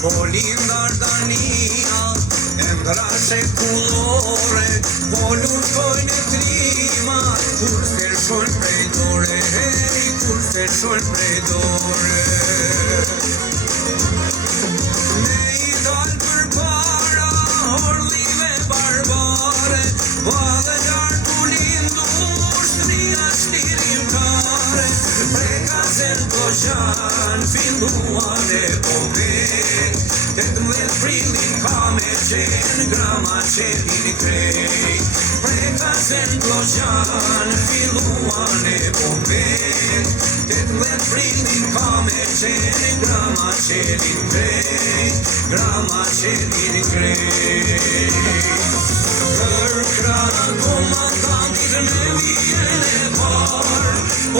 po lindar dania, embra shekullore, po luftojnë e trimat, kur stërshojnë prej dore, kur stërshojnë prej dore. Ne i dalë për para, orlive barbare, vale lartë u lindur, shtria shtirimtare, preka zen doshan, filluan e povek, 18 prilin ka me qenë, grama qelin i krejt, preka zen doshan, filluan e povek, 18 prilin ka me qenë, grama qelin krejt, grama qelin i krejt. Kërkrana komandantit me vijen e par,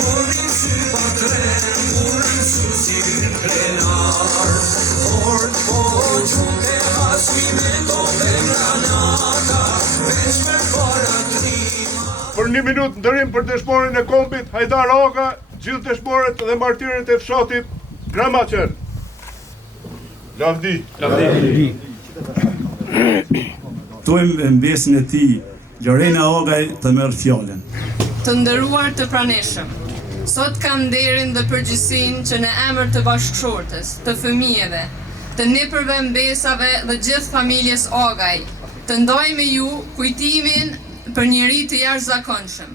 orin sy patren, urën susin krenar, fort po qute hasmi me tope granata, veç për para klima. Për 1 minutë ndërim për dëshmorin e kombit Hajdar Aga, gjithë dëshmorët dhe martirët e fshatit Gramaqel. Lavdi. Tojmë mbesin e ti, Lorena Agaj të merë fjallën. Të nderuar të praneshëm, sot kam nderin dhe përgjegjësinë që në emër të bashkëshortës, të fëmijëve, të nepërve mbesave dhe gjithë familjes Agaj, të ndaj me ju kujtimin për njeri të jashtëzakonshëm.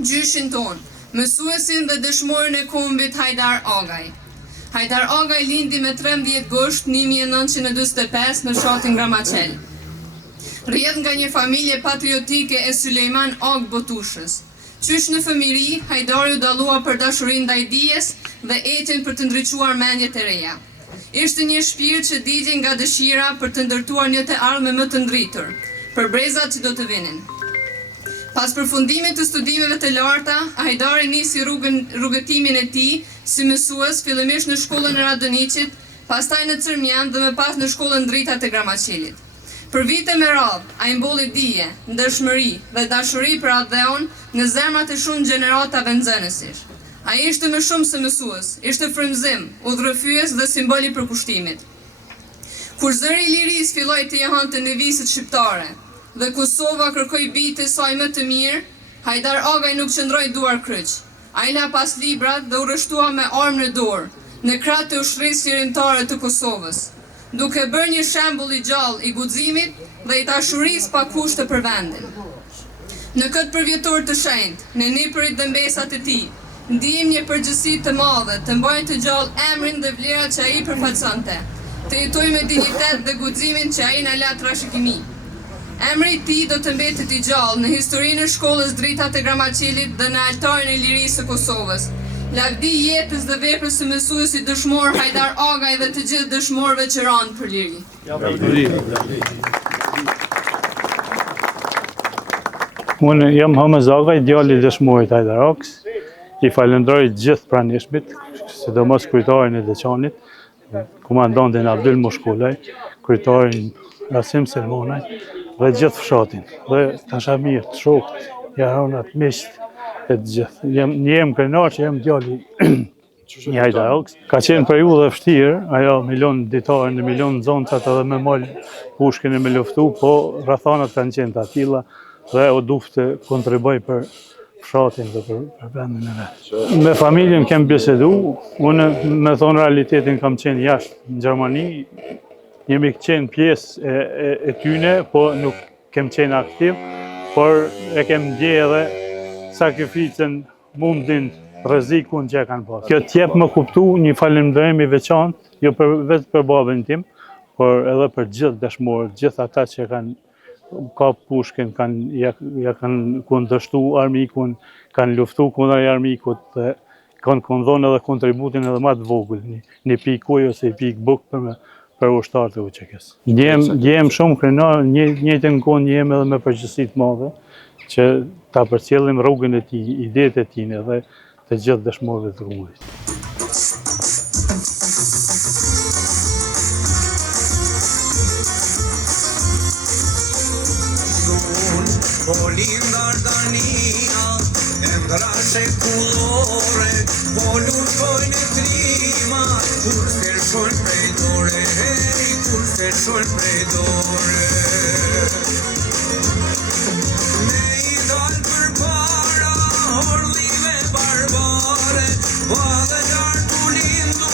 Gjyshin ton, mësuesin dhe dëshmorin e kombit Hajdar Agaj. Hajdar Agaj lindi me 13 gusht 1945 në fshatin Gramaqel. Rrjedh nga një familje patriotike e Sulejman Ag Botushës. Qysh në fëmiri, Hajdari u dallua për dashurinë ndaj dijes dhe etjen për të ndriçuar mendjet e reja. Ishte një shpirt që digje nga dëshira për të ndërtuar një të ardhme më të ndritur, për brezat që do të vinin. Pas përfundimit të studimeve të larta, Hajdari nisi rrugëtimin e tij si mësues fillimisht në shkollën e Radoniqit, pastaj në Cërmjan dhe më pas në shkollën Drita të Gramaqelit. Për vite me radhë, ai mbolli dije, ndershmëri dhe dashuri për Adheon në zemrat e shumë gjeneratave nxënësish. Ai ishte më shumë se mësues, ishte frymëzim, udhërrëfyes dhe simbol i përkushtimit. Kur zëri i lirisë filloi të jahonte në viset shqiptare dhe Kosova kërkoi bijtë e saj më të mirë, Hajdar Agaj nuk qëndroi duar kryq. Ai la pas librat dhe u rreshtua me armë në dorë në krah të ushtrisë lirimtare të Kosovës, duke bërë një shembull i gjallë i guximit dhe i dashurisë pa kushte për vendin. Në këtë përvjetor të shenjtë, në nipërit dhe mbesat e tij, ndijmë një përgjegjësi të madhe të mbajmë të gjallë emrin dhe vlerat që ai përfaqësonte, të jetojmë me dinjitet dhe guximin që ai na la trashëgimi. Emri i tij do të mbetet i gjallë në historinë e shkollës Drita të Gramaqelit dhe në altarin e lirisë së Kosovës. Lavdi jetës dhe veprës së mësuesit dëshmor Hajdar Agaj dhe të gjithë dëshmorëve që ranë për liri. Unë jam Hamaz Agaj, djali i dëshmorit Hajdar Agës. I falenderoj gjithë pranishmit, sidomos kryetarin e deçanit, komandantin Abdul Moshkullaj, kryetarin Rasim Selmonaj dhe gjithë fshatin. Dhe tashamir, të shokët, jaronat, miqt e të gjithë. Jem krenar që jem djali një Hajdar Agës. Ka qenë periudhë e vështirë, ajo milion ditarë në milion zoncat edhe me mal pushkin e me luftu, po rrethanat kanë qenë të atilla dhe o duft të kontriboj për fshatin dhe për vendin e vetë. Me familjen kem bisedu, unë me thonë realitetin kam qenë jashtë në Gjermani, jemi qenë pjesë e tyne, po nuk kem qenë aktiv, por e kem dje edhe sakrificën, mundin, rrezikun që e kanë pasur. Kjo t'jep më kuptu një falenderimi veçantë, jo vetë për babën tim, por edhe për gjithë dëshmorët, gjithë ata që kanë ka pushkin, ja kanë kundërshtu armikun, kanë luftu kundër armikut dhe kanë dhënë edhe kontributin edhe më të vogël, një pikë ujë ose një pikë bukë për ushtarët e UÇK-s. Jem shumë krenar, njëjtën kohë jem edhe me përgjegjësi të madhe që ta përcjellim rrugën e tij, idetë e tij dhe të gjithë dëshmorëve të rrugës. Po lindar dania, embra shekullore, po luftojnë e trimat, kur stërshojnë prej dore, lëshojnë prej dore. Me I dalë për para, orlive barbare, vale lartë u lindu,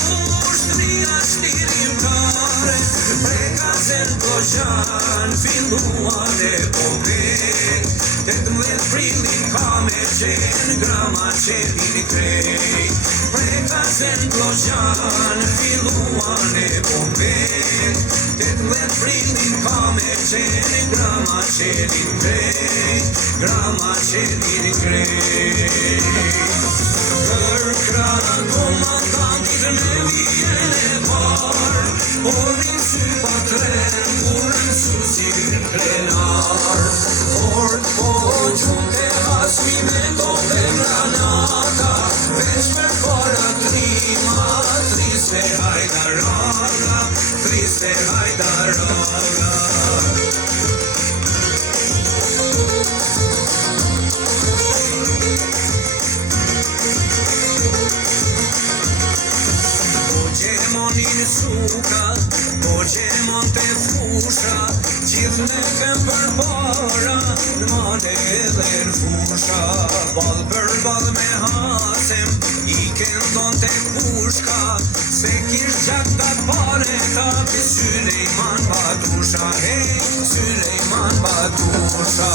shtria shlirimtare, prekazen bloqan, filluan e popek, 18 prilin ka me qenë, grama qelin krejt, prekazen bloqan, filluan e popek, 18 prilin ka me qenë, grama qelin krejt, grama qelin krejt. Kërkrana komandantit me vijen e par, orin sy patren, urën susin krenar, ort po gjunte hasmi me dobe granata, veç për para trima, triste hajdaraga, triste hajdaraga. Gjemonin suka, po gjemon të fusha, gjithë ne kem për para, në male edhe në fusha, bal për bal me hasem, I këndon të kushka, se kish gjak të pare ta, pi Sülejman Batusha, hej, Sülejman Batusha.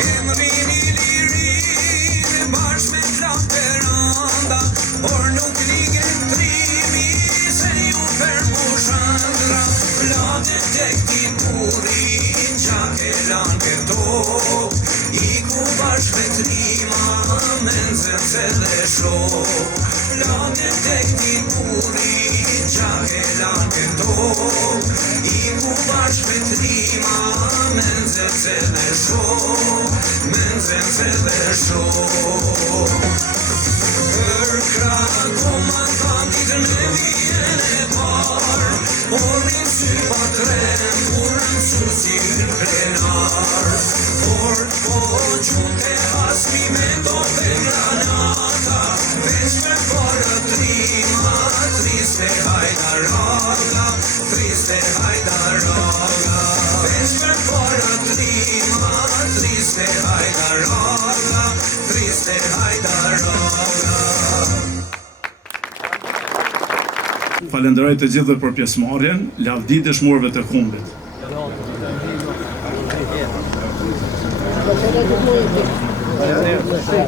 Emrin I lirin, bashkë me trap veranda, por nuk ligën trimi, se ju për mushandra, platet tek ti kurin, gjak e lan këtok, I ku bashkë me trima, menzen se dhe shok, platet tek ti kurin, gjak e lan këtok, I ku bashkë me trima, menzen se dhe shok, menzen se dhe shok. Kërkrana komandantit me vijen e par, orin sy patren, urën susin krenar, ort po gjunte hasmi me dobe granata, veç për para trima, triste hajdaraga, triste hajdaraga, veç për para trima, triste hajdaraga, triste hajdaraga. Falenderoj të gjithëve për pjesëmarrjen, lavdi dëshmorëve të humbit.